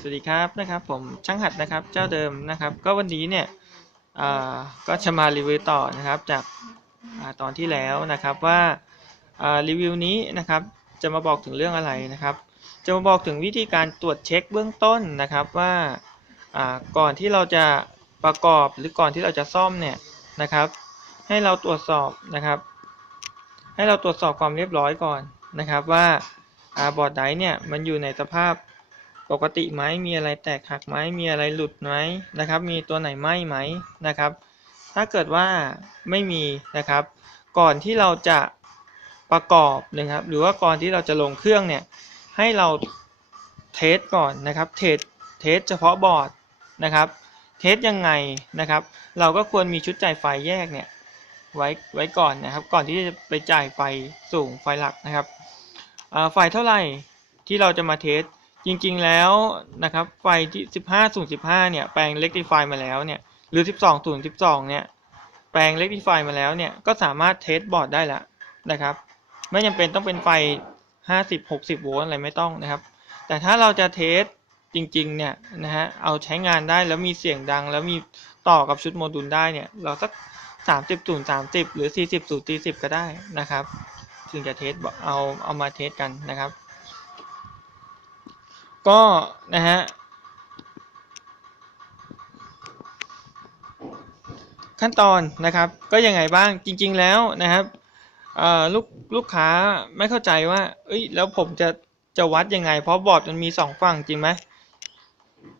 สวัสดีครับนะครับผมช่างหัดนะครับเจ้าเดิมนะครับ ก็วันนี้เนี่ยก็จะมารีวิวต่อนะครับจากอตอนที่แล้วนะครับว่ารีวิวนี้นะครับจะมาบอกถึงเรื่องอะไรนะครับ จะมาบอกถึงวิธีการตรวจเช็คเบื้องต้นนะครับว่าก่อนที่เราจะประกอบหรือก่อนที่เราจะซ่อมเนี่ยนะครับ ให้เราตรวจสอบนะครับ ให้เราตรวจสอบความเรียบร้อยก่อนนะครับว่าอบอร์ดไดเนี่ยมันอยู่ในสภาพ ปกติไหมมีอะไรแตกหักไหมมีอะไรหลุดไหมนะครับ มีตัวไหนไหมไหมนะครับ ถ้าเกิดว่าไม่มีนะครับ ก่อนที่เราจะประกอบนะครับ หรือว่าก่อนที่เราจะลงเครื่องเนี่ย ให้เราเทสก่อนนะครับเทสเทสเฉพาะบอร์ดนะครับเทสยังไงนะครับ เราก็ควรมีชุดจ่ายไฟแยกเนี่ยไว้ไว้ก่อนนะครับ ก่อนที่จะไปจ่ายไฟสูงไฟหลักนะครับไฟเท่าไหร่ที่เราจะมาเทส จริงๆแล้วนะครับไฟที่ 15 0 15 เนี่ย แปลง rectify มาแล้วเนี่ย หรือ 12 0 12 เนี่ย แปลง rectify มาแล้วเนี่ย ก็สามารถเทสบอร์ดได้ล้วนะครับ ไม่จำเป็นต้องเป็นไฟ 50 60 โวลต์อะไรไม่ต้องนะครับ แต่ถ้าเราจะเทสจริงๆ เนี่ยนะฮะ เอาใช้งานได้แล้วมีเสียงดัง แล้วมีต่อกับชุดโมดูลได้เนี่ย เราสัก 30 0 30 หรือ 40 0 40 ก็ได้นะครับ ถึงจะเทสเอาเอามาเทสกันนะครับ ก็นะฮะขั้นตอนนะครับก็ยังไงบ้างจริง ๆแล้วนะครับลูกลูกค้าไม่เข้าใจว่า เอ้ยแล้วผมจะจะวัดยังไง เพราะบอร์ดมันมีสองฝั่งจริงไหม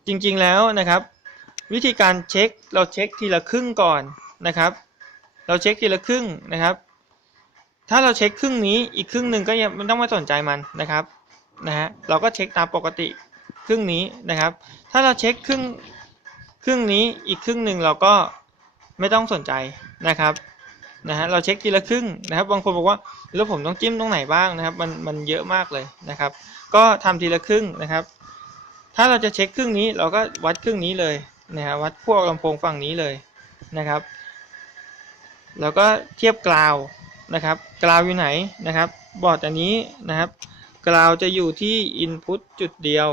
จริงๆแล้วนะครับ วิธีการเช็คเราเช็คทีละครึ่งก่อนนะครับ เราเช็คทีละครึ่งนะครับ ถ้าเราเช็คครึ่งนี้อีกครึ่งหนึ่งก็ยังไม่ต้องมาสนใจมันนะครับ นะฮะเราก็เช็คตามปกติครึ่งนี้นะครับ ถ้าเราเช็คครึ่งครึ่งนี้อีกครึ่งหนึ่งเราก็ไม่ต้องสนใจนะครับนะฮะเราเช็คทีละครึ่งนะครับ บางคนบอกว่าแล้วผมต้องจิ้มตรงไหนบ้างนะครับ มันมันเยอะมากเลยนะครับ ก็ทำทีละครึ่งนะครับ ถ้าเราจะเช็คครึ่งนี้เราก็วัดครึ่งนี้เลยนะฮะวัดพวกลำโพงฝั่งนี้เลยนะครับ แล้วก็เทียบกราวนะครับกราวอยู่ไหนนะครับ บอร์ดอันนี้นะครับ กราวจะอยู่ที่ input จุดเดียว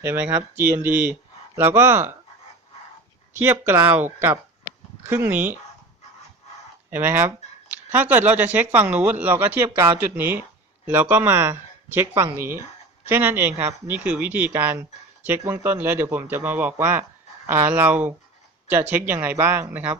เห็นไหมครับ GND เราก็เทียบกราวกับครึ่งนี้ เห็นไหมครับ ถ้าเกิดเราจะเช็คฝั่งนู้นเราก็เทียบกราวจุดนี้ แล้วก็มาเช็คฝั่งนี้ แค่นั้นเองครับ นี่คือวิธีการเช็คเบื้องต้นแล้วเดี๋ยวผมจะมาบอกว่าเราจะเช็คยังไงบ้างนะครับ